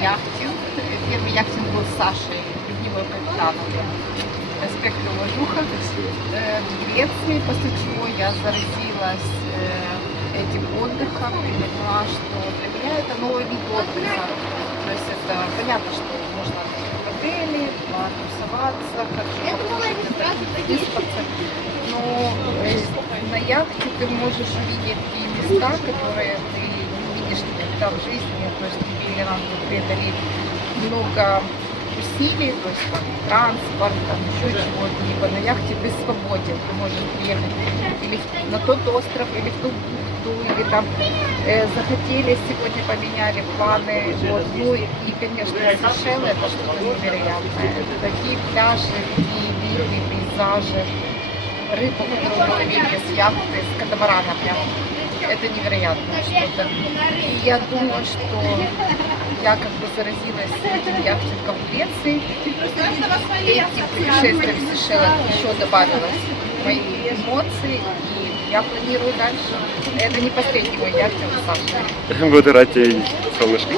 яхтинг. Первый яхтинг был с Сашей. Респект и уважуха. Э, В Греции, после чего я заразилась э, этим отдыхом и поняла, что для меня это новый вид отдыха. То есть это понятно, что можно в отеле, тусоваться, хорошо выспаться. Но э, на яхте ты можешь увидеть такие места, которые ты не видишь никогда в жизни. То есть тебе нам предали много усилий, то есть там, транспорт, там еще чего-то, либо на яхте ты свободен, ты можешь приехать или на тот остров, или в ту бухту, или там э, захотели, сегодня поменяли планы, вот, ну и, конечно, Сейшелы это что-то невероятное, такие пляжи, такие виды, пейзажи, рыбу, которую вы ловили с яхты, с катамарана прям, это невероятно что-то. И я думаю, что я как бы заразилась этим яхтингом в Греции. Эти путешествия в Сейшелах еще добавилось в мои эмоции, и я планирую дальше. Это не последний мой яхтинг с Сашей. Буду раді солнышко.